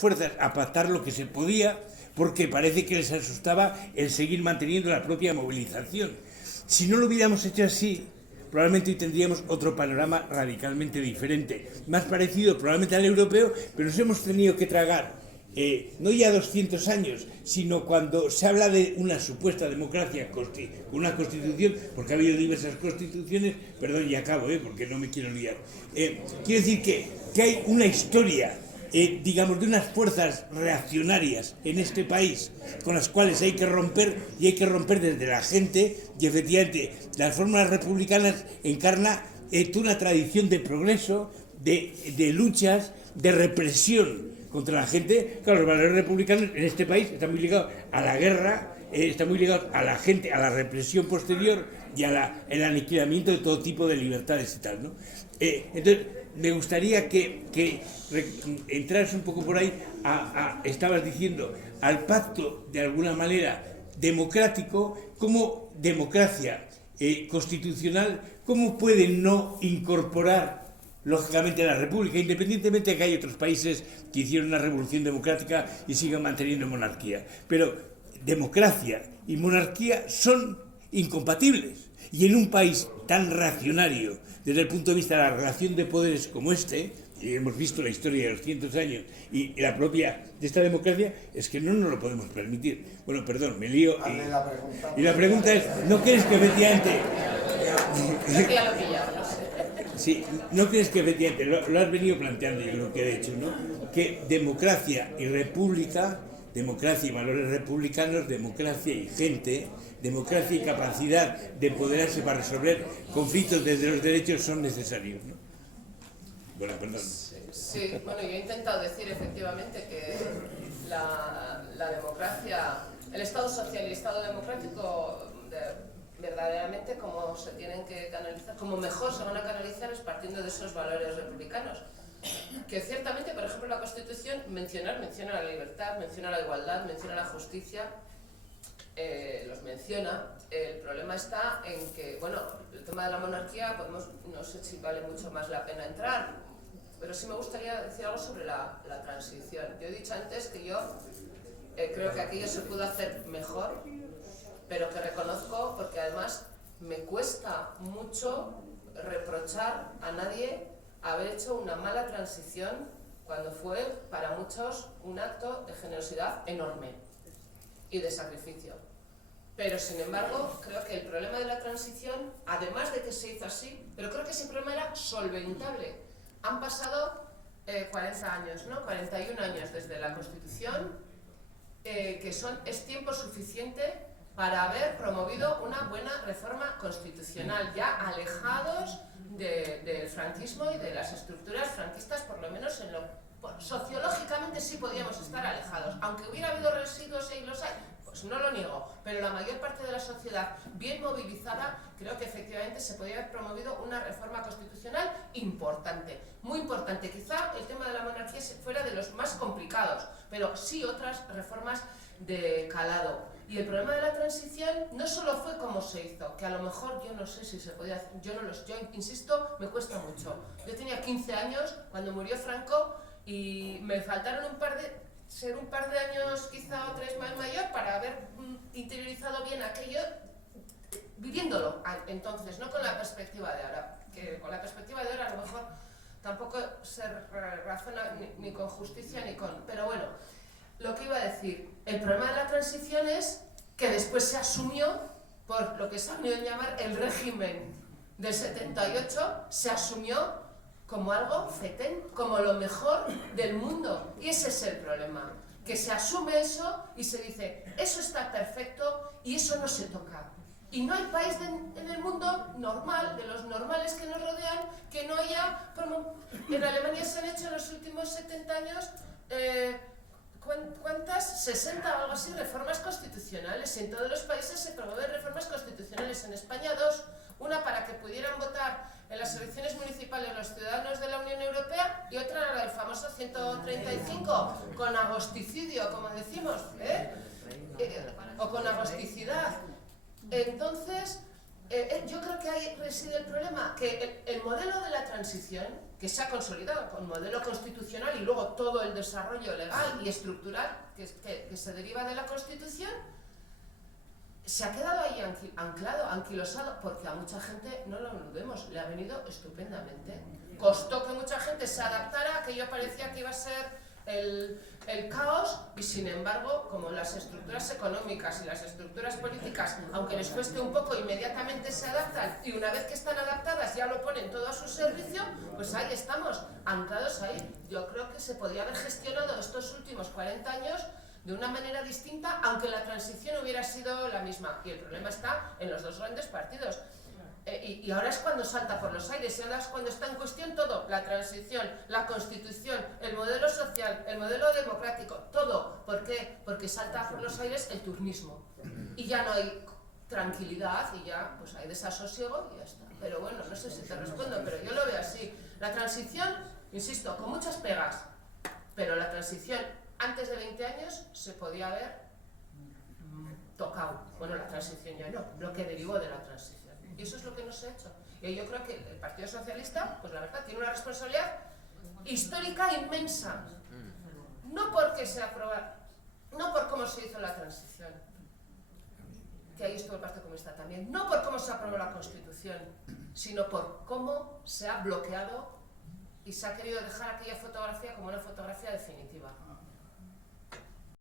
fuerzas a pactar lo que se podía, porque parece que les asustaba el seguir manteniendo la propia movilización. Si no lo hubiéramos hecho así, probablemente hoy tendríamos otro panorama radicalmente diferente, más parecido probablemente al europeo, pero nos hemos tenido que tragar no ya 200 años, sino cuando se habla de una supuesta democracia con una constitución, porque ha habido diversas constituciones, perdón, y acabo, porque no me quiero liar. Quiero decir que hay una historia, digamos, de unas fuerzas reaccionarias en este país con las cuales hay que romper, y hay que romper desde la gente, y efectivamente las fórmulas republicanas encarna toda una tradición de progreso, de luchas, de represión contra la gente. Claro, los valores republicanos en este país están muy ligados a la guerra, están muy ligados a la gente, a la represión posterior y el aniquilamiento de todo tipo de libertades y tal, ¿no? Entonces, me gustaría que entraras un poco por ahí, estabas diciendo, al pacto, de alguna manera, democrático, como democracia constitucional, ¿cómo puede no incorporar lógicamente la república, independientemente de que hay otros países que hicieron una revolución democrática y sigan manteniendo monarquía? Pero democracia y monarquía son incompatibles, y en un país tan reaccionario desde el punto de vista de la relación de poderes como este, y hemos visto la historia de los 100 años y la propia de esta democracia, es que no nos lo podemos permitir. Bueno, perdón, me lío. Y la pregunta es, ¿no crees que efectivamente... Sí, ¿no crees que efectivamente, lo has venido planteando, yo creo que de hecho, ¿no?, que democracia y república, democracia y valores republicanos, democracia y gente, democracia y capacidad de empoderarse para resolver conflictos desde los derechos son necesarios, ¿no? Bueno, perdón. Sí, bueno, yo he intentado decir efectivamente que la democracia, el Estado social y el Estado democrático, verdaderamente como se tienen que canalizar, como mejor se van a canalizar es partiendo de esos valores republicanos. Que ciertamente, por ejemplo, la Constitución menciona la libertad, menciona la igualdad, menciona la justicia, los menciona. El problema está en que, bueno, el tema de la monarquía, no sé si vale mucho más la pena entrar, pero sí me gustaría decir algo sobre la transición. Yo he dicho antes que yo creo que aquello se pudo hacer mejor, pero que reconozco, porque además me cuesta mucho reprochar a nadie haber hecho una mala transición cuando fue para muchos un acto de generosidad enorme y de sacrificio. Pero sin embargo, creo que el problema de la transición, además de que se hizo así, pero creo que ese problema era solventable. Han pasado 40 años, ¿no? 41 años desde la Constitución, es tiempo suficiente para haber promovido una buena reforma constitucional, ya alejados del franquismo y de las estructuras franquistas, por lo menos sociológicamente sí podíamos estar alejados. Aunque hubiera habido residuos y los hay, pues no lo niego, pero la mayor parte de la sociedad bien movilizada, creo que efectivamente se podía haber promovido una reforma constitucional importante, muy importante. Quizá el tema de la monarquía fuera de los más complicados, pero sí otras reformas de calado. Y el problema de la transición no solo fue cómo se hizo, que a lo mejor yo no sé si se podía hacer, yo insisto, me cuesta mucho. Yo tenía 15 años cuando murió Franco y me faltaron ser un par de años quizá o 3 más mayor para haber interiorizado bien aquello, viviéndolo entonces, no con la perspectiva de ahora, que con la perspectiva de ahora a lo mejor tampoco se razona ni con justicia ni con... Pero bueno, lo que iba a decir, el problema de la transición es que después se asumió por lo que se ha venido a llamar el régimen del 78, se asumió como algo fetén, como lo mejor del mundo. Y ese es el problema, que se asume eso y se dice, eso está perfecto y eso no se toca. Y no hay país en el mundo normal, de los normales que nos rodean, que no haya... En Alemania se han hecho en los últimos 70 años... ¿Cuántas? 60 o algo así, reformas constitucionales. En todos los países se promueven reformas constitucionales. En España 2, una para que pudieran votar en las elecciones municipales los ciudadanos de la Unión Europea y otra la del famoso 135, con agosticidio, como decimos, o con agosticidad. Entonces, yo creo que ahí reside el problema, que el modelo de la transición que se ha consolidado con modelo constitucional y luego todo el desarrollo legal y estructural que se deriva de la Constitución, se ha quedado ahí anclado, anquilosado, porque a mucha gente, no lo dudemos, le ha venido estupendamente. Costó que mucha gente se adaptara, aquello parecía que iba a ser el caos, y sin embargo, como las estructuras económicas y las estructuras políticas, aunque les cueste un poco, inmediatamente se adaptan, y una vez que están adaptadas ya lo ponen todo a su servicio, pues ahí estamos, anclados ahí. Yo creo que se podría haber gestionado estos últimos 40 años de una manera distinta, aunque la transición hubiera sido la misma. Y el problema está en los dos grandes partidos. Y ahora es cuando salta por los aires, y ahora es cuando está en cuestión todo, la transición, la Constitución, el modelo social, el modelo democrático, todo. ¿Por qué? Porque salta por los aires el turnismo. Y ya no hay tranquilidad, y ya pues hay desasosiego y ya está. Pero bueno, no sé si te respondo, pero yo lo veo así. La transición, insisto, con muchas pegas, pero la transición antes de 20 años se podía haber tocado. Bueno, la transición ya no, lo que derivó de la transición. Y eso es lo que no se ha hecho. Y yo creo que el Partido Socialista, pues la verdad, tiene una responsabilidad histórica inmensa. No porque se aprobara, no por cómo se hizo la transición, que ahí estuvo el Partido Comunista también, no por cómo se aprobó la Constitución, sino por cómo se ha bloqueado y se ha querido dejar aquella fotografía como una fotografía definitiva.